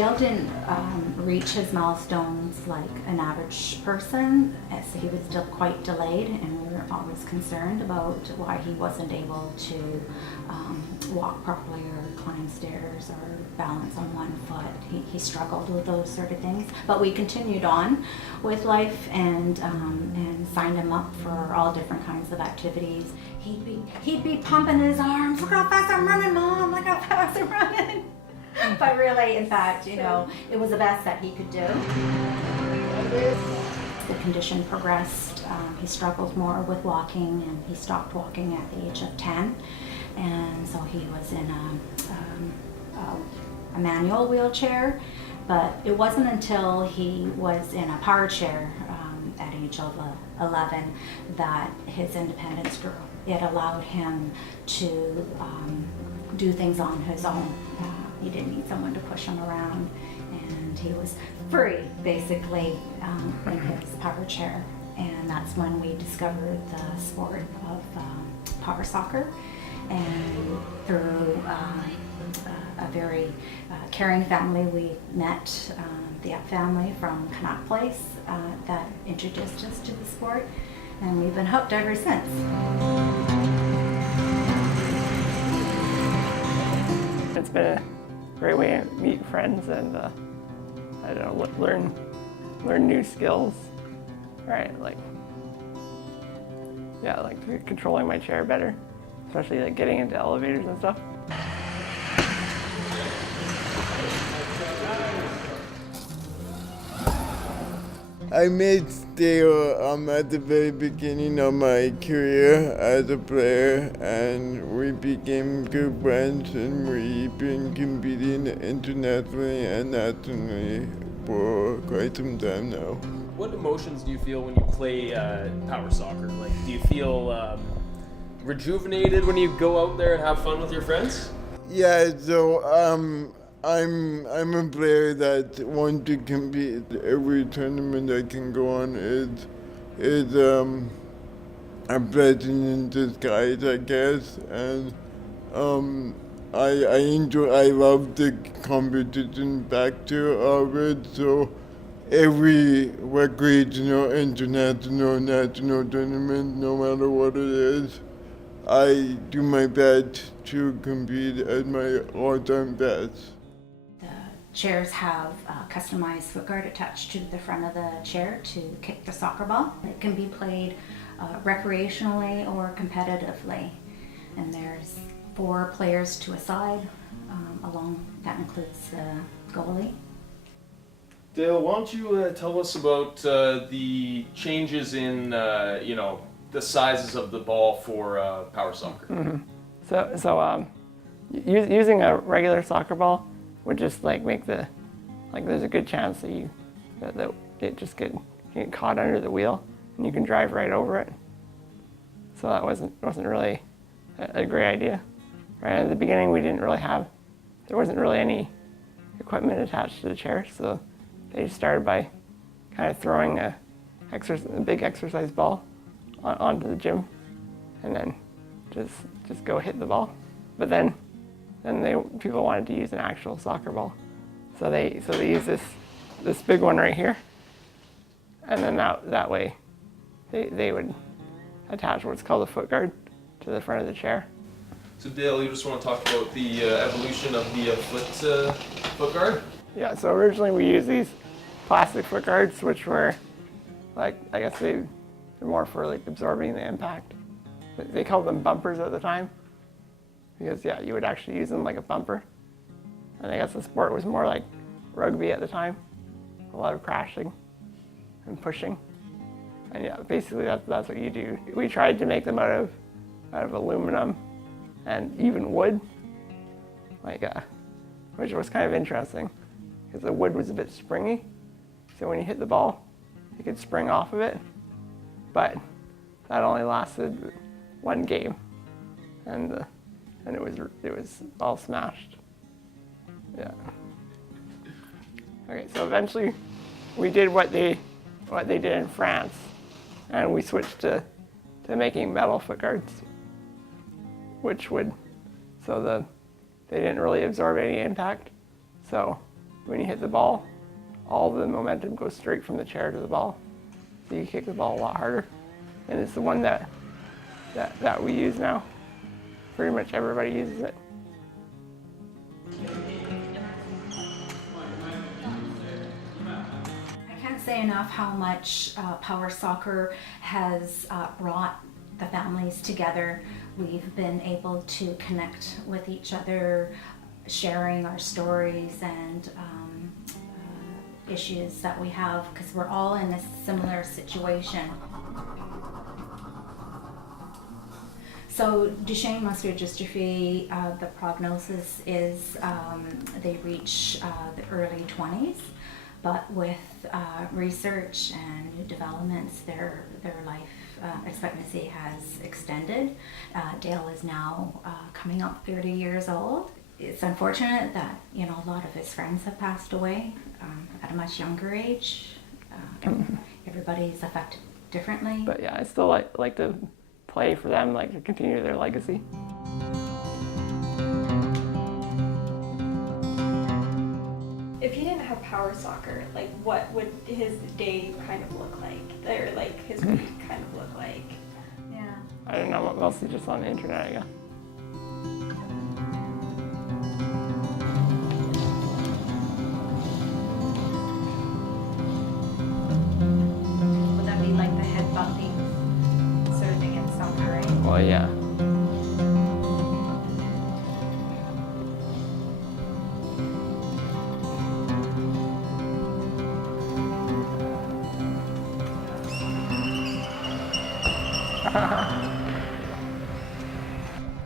Dale didn't reach his milestones like an average person, so he was still quite delayed, and we were always concerned about why he wasn't able to walk properly or climb stairs or balance on one foot. He struggled with those sort of things, but we continued on with life and signed him up for all different kinds of activities. He'd be pumping his arms, look how fast I'm running, Mom, look how fast I'm running. But really, in fact, it was the best that he could do. The condition progressed. He struggled more with walking, and he stopped walking at the age of 10. And so he was in a manual wheelchair. But it wasn't until he was in a power chair at age of 11 that his independence grew. It allowed him to do things on his own. He didn't need someone to push him around, and he was free, basically, in his power chair. And that's when we discovered the sport of power soccer. And through a very caring family, we met the Up family from Canuck Place that introduced us to the sport, and we've been hooked ever since. It's been a great way to meet friends and learn new skills. Right, like controlling my chair better, especially like getting into elevators and stuff. I met Dale at the very beginning of my career as a player, and we became good friends, and we've been competing internationally and nationally for quite some time now. What emotions do you feel when you play power soccer? Like, do you feel rejuvenated when you go out there and have fun with your friends? Yeah, so I'm a player that wants to compete. Every tournament I can go on is a blessing in disguise, I guess. And I love the competition factor of it. So every recreational, international, national tournament, no matter what it is, I do my best to compete at my all-time best. Chairs have a customized footguard attached to the front of the chair to kick the soccer ball. It can be played recreationally or competitively. And there's 4 players to a side, that includes the goalie. Dale, why don't you tell us about the changes in, the sizes of the ball for power soccer? Mm-hmm. So using a regular soccer ball would just make there's a good chance that it just get caught under the wheel and you can drive right over it. So that wasn't really a great idea. Right at the beginning, there wasn't really any equipment attached to the chair, so they started by kind of throwing a big exercise ball onto the gym, and then just go hit the ball. But then people wanted to use an actual soccer ball, so they use this big one right here, and then that way they would attach what's called a foot guard to the front of the chair. So Dale, you just want to talk about the evolution of the foot guard? Yeah, so originally we used these plastic foot guards, which were I guess they're more for absorbing the impact. They called them bumpers at the time, because you would actually use them like a bumper. And I guess the sport was more like rugby at the time, a lot of crashing and pushing. And basically that's what you do. We tried to make them out of aluminum and even wood, which was kind of interesting, because the wood was a bit springy. So when you hit the ball, you could spring off of it. But that only lasted 1 game, and it was all smashed. Yeah. Okay, so eventually we did what they did in France, and we switched to making metal foot guards, they didn't really absorb any impact. So when you hit the ball, all the momentum goes straight from the chair to the ball. So you kick the ball a lot harder. And it's the one that we use now. Pretty much everybody uses it. I can't say enough how much Power Soccer has brought the families together. We've been able to connect with each other, sharing our stories and issues that we have, because we're all in a similar situation. So Duchenne muscular dystrophy, the prognosis is they reach the early 20s, but with research and new developments, their life expectancy has extended. Dale is now coming up 30 years old. It's unfortunate that, you know, a lot of his friends have passed away at a much younger age. Everybody's affected differently. But yeah, I still like to play for them, like to continue their legacy. If he didn't have Power Soccer, like what would his day kind of look like? Or like his week kind of look like? Yeah. I don't know, mostly just on the internet, I guess. Would that be like the head bumping sort of thing in soccer, right? Well, yeah.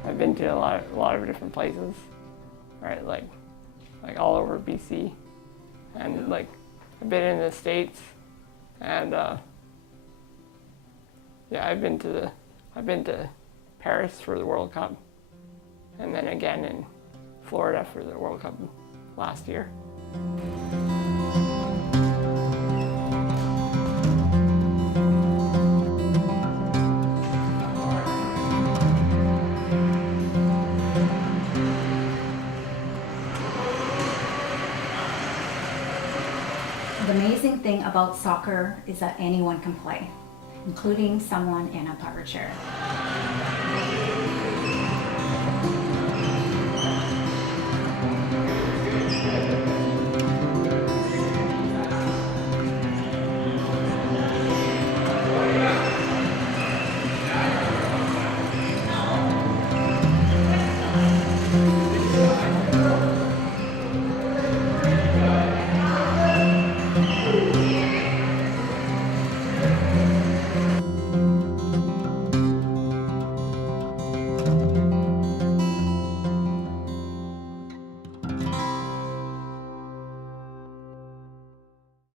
I've been to a lot of different places, right? Like all over BC, and like I've been in the States, and yeah, I've been to Paris for the World Cup, and then again in Florida for the World Cup last year. The amazing thing about soccer is that anyone can play, including someone in a power chair.